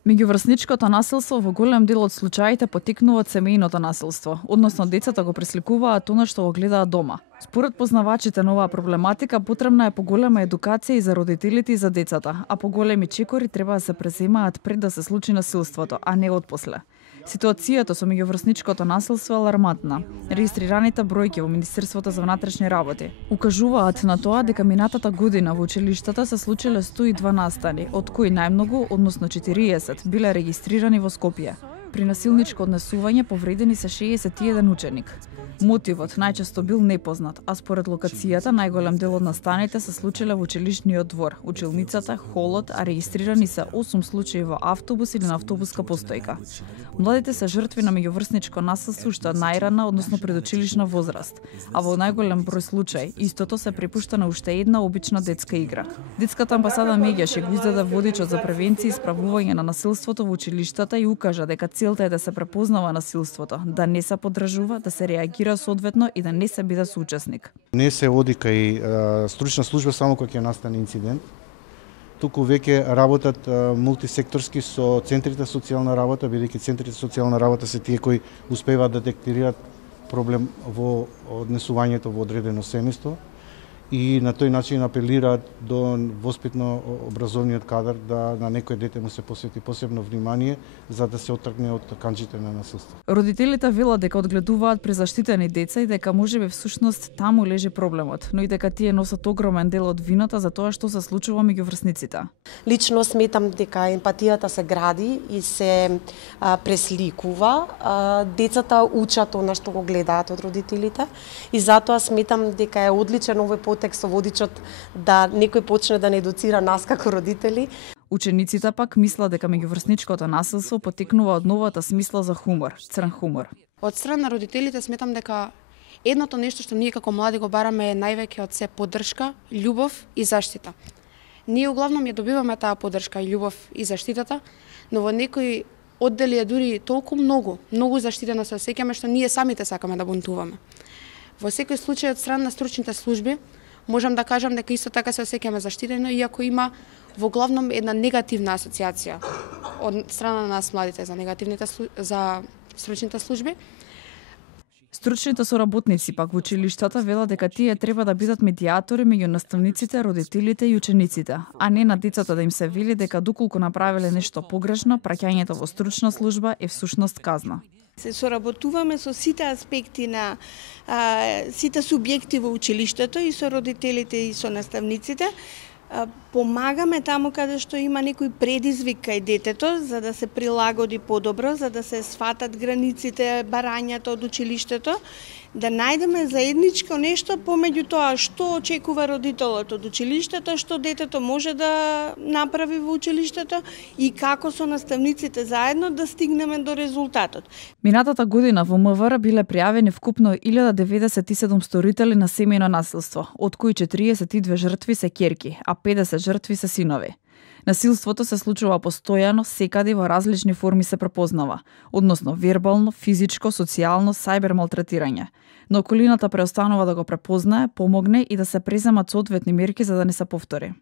Меѓуврсничкото насилство во голем дел од случаите потекнува од семејното насилство, односно децата го пресликуваат она што го гледаат дома. Според познавачите на оваа проблематика потребна е поголема едукација и за родителите и за децата, а поголеми чекори треба да се преземаат пред да се случи насилството, а не отпосле. Ситуацијата со меѓуврсничкото насилство е алармантна. Регистрираните бројки во Министерството за внатрешни работи укажуваат на тоа дека минатата година во училиштата се случиле 102 настани, од кои најмногу, односно 40, биле регистрирани во Скопје. При насилничко однесување повредени се 61 ученик. Мотивот најчесто бил непознат, а според локацијата најголем дел од настаните се случиле во училишниот двор, училницата, холот, а регистрирани се 8 случаи во автобус или на автобуска постојка. Младите се жртви на меѓуврсничко насилство што најрана, односно предучилишна возраст, а во најголем број случаи истото се препушта на уште една обична детска игра. Детската амбасада Меѓаше го издаде водичот за превенција и справување на насилството во училиштата и укажа дека целта е да се препознава насилството, да не се поддржува, да се реагира соодветно и да не се биде соучесник. Не се оди кај стручна служба само кога ќе настане инцидент. Туку веќе работат мултисекторски со центрите социјална работа, бидејќи центрите социјална работа се тие кои успеваат да детектираат проблем во однесувањето во одредено семејство и на тој начин апелираат до воспитно-образовниот кадар да на некој дете му се посвети посебно внимание за да се оттргне од канџите на насилство. Родителите велат дека одгледуваат презаштитени деца и дека можеби всушност таму лежи проблемот, но и дека тие носат огромен дел од вината за тоа што се случува меѓу врсниците. Лично сметам дека емпатијата се гради и се пресликува. Децата учат она што го гледаат од родителите и затоа сметам дека е одличен овој текст со водичот да некој почне да не едуцира нас како родители. Учениците пак мислат дека меѓуврсничкото насилство потекнува од новата смисла за хумор, црн хумор. Од страна на родителите сметам дека едното нешто што ние како млади го бараме е највеќе од се поддршка, љубов и заштита. Ние углавном ја добиваме таа поддршка и љубов и заштитата, но во некои оддели е дури толку многу заштитено се осеќаме што ние самите сакаме да бунтуваме. Во секој случај од страна на стручните служби можам да кажам дека исто така се осеќаме заштитено, иако има во главном една негативна асоциација од страна на нас младите за стручните служби. Стручните соработници пак во училиштата велат дека тие треба да бидат медијатори меѓу наставниците, родителите и учениците, а не на децата да им се вели дека доколку направиле нешто погрешно, праќањето во стручна служба е всушност казна. Се соработуваме со сите аспекти на сите субјекти во училиштето и со родителите и со наставниците. Помагаме таму каде што има некој предизвик кај детето за да се прилагоди подобро, за да се сватат границите, барањата од училиштето, да најдеме заедничко нешто помеѓу тоа што очекува родителот од училиштето, што детето може да направи во училиштето и како со наставниците заедно да стигнеме до резултатот. Минатата година во МВР биле пријавени вкупно 1097 сторители на семејно насилство, од кои 42 жртви се ќерки, а 50 жртви се синови. Насилството се случува постојано, секаде во различни форми се препознава, односно вербално, физичко, социјално, сајбер малтретирање. Но околината преостанува да го препознае, помогне и да се преземат соодветни мерки за да не се повтори.